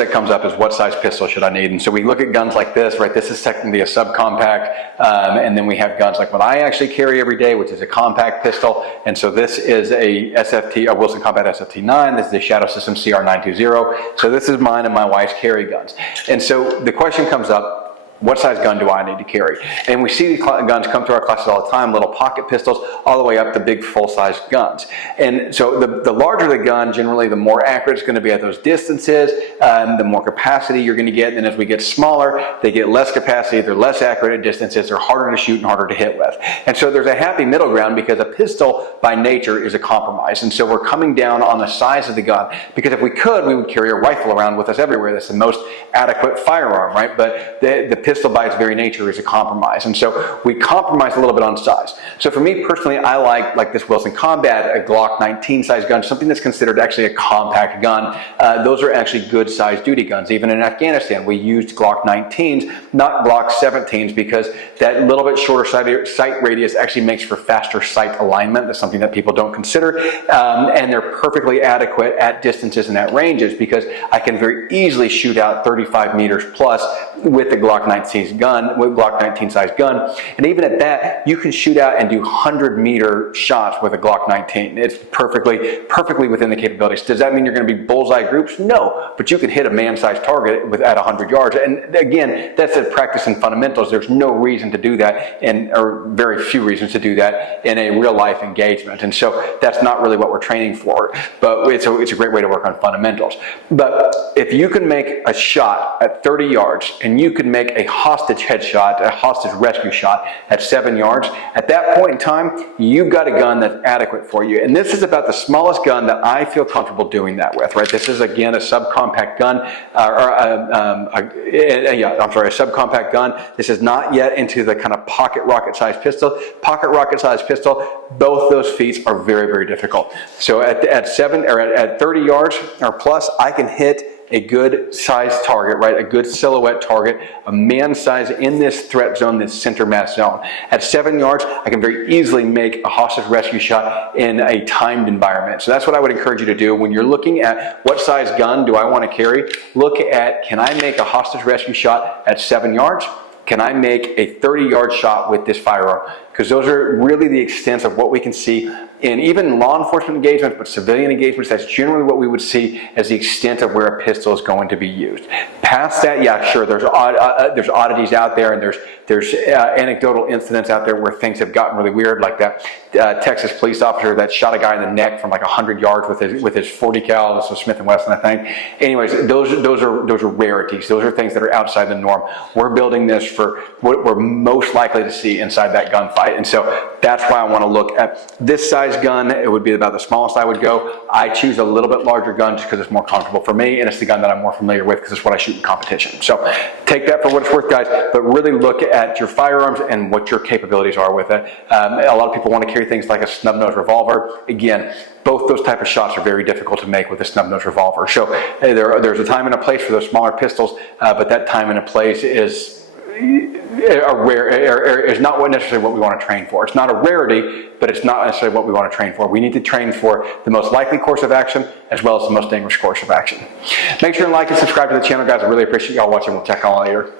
that comes up is what size pistol should I need? And so we look at guns like this, right? This is technically a subcompact, and then we have guns like what I actually carry every day, which is a compact pistol. And so this is a Wilson Combat SFT9. This is a Shadow System CR920. So this is mine and my wife's carry guns. And so the question comes up, what size gun do I need to carry? And we see these guns come through our classes all the time, little pocket pistols, all the way up to big full-size guns. And so the larger the gun, generally the more accurate it's going to be at those distances, the more capacity you're going to get. And as we get smaller, they get less capacity, they're less accurate at distances, they're harder to shoot and harder to hit with. And so there's a happy middle ground because a pistol by nature is a compromise. And so we're coming down on the size of the gun, because if we could, we would carry a rifle around with us everywhere. That's the most adequate firearm, right? But the pistol by its very nature is a compromise, and so we compromise a little bit on size. So for me personally, I like this Wilson Combat, a Glock 19 size gun, something that's considered actually a compact gun. Those are actually good size duty guns. Even in Afghanistan, we used Glock 19s, not Glock 17s, because that little bit shorter sight radius actually makes for faster sight alignment. That's something that people don't consider, and they're perfectly adequate at distances and at ranges, because I can very easily shoot out 35 meters plus with the Glock 19 size gun, and even at that, you can shoot out and do 100-meter shots with a Glock 19. It's perfectly within the capabilities. Does that mean you're going to be bullseye groups? No, but you can hit a man-sized target at 100 yards. And again, that's a practice in fundamentals. There's no reason to do that, or very few reasons to do that in a real-life engagement. And so that's not really what we're training for. But it's a great way to work on fundamentals. But if you can make a shot at 30 yards, and you can make a hostage headshot, a hostage rescue shot at 7 yards, at that point in time, you've got a gun that's adequate for you. And this is about the smallest gun that I feel comfortable doing that with, right? This is, again, a subcompact gun, a subcompact gun. This is not yet into the kind of pocket rocket sized pistol. Pocket rocket sized pistol, both those feats are very, very difficult. So at 30 yards or plus, I can hit a good size target, right? A good silhouette target, a man size in this threat zone, this center mass zone. At 7 yards, I can very easily make a hostage rescue shot in a timed environment. So that's what I would encourage you to do when you're looking at what size gun do I want to carry. Look at, can I make a hostage rescue shot at 7 yards? Can I make a 30-yard shot with this firearm? Because those are really the extent of what we can see in even law enforcement engagements, but civilian engagements. That's generally what we would see as the extent of where a pistol is going to be used. Past that, yeah, sure, there's oddities out there, and there's anecdotal incidents out there where things have gotten really weird, like that Texas police officer that shot a guy in the neck from like 100 yards with his 40 cal. This was Smith & Wesson, I think. Anyways, those are rarities. Those are things that are outside the norm. We're building this for what we're most likely to see inside that gunfight, and so that's why I want to look at this size gun. It would be about the smallest I would go. I choose a little bit larger gun just because it's more comfortable for me, and it's the gun that I'm more familiar with because it's what I shoot in competition. So take that for what it's worth, guys, but really look at your firearms and what your capabilities are with it. A lot of people want to carry things like a snub-nose revolver. Again, both those type of shots are very difficult to make with a snub-nose revolver. So there's a time and a place for those smaller pistols, but that time and a place is not necessarily what we want to train for. It's not a rarity, but it's not necessarily what we want to train for. We need to train for the most likely course of action as well as the most dangerous course of action. Make sure and like and subscribe to the channel, guys. I really appreciate y'all watching. We'll check on you later.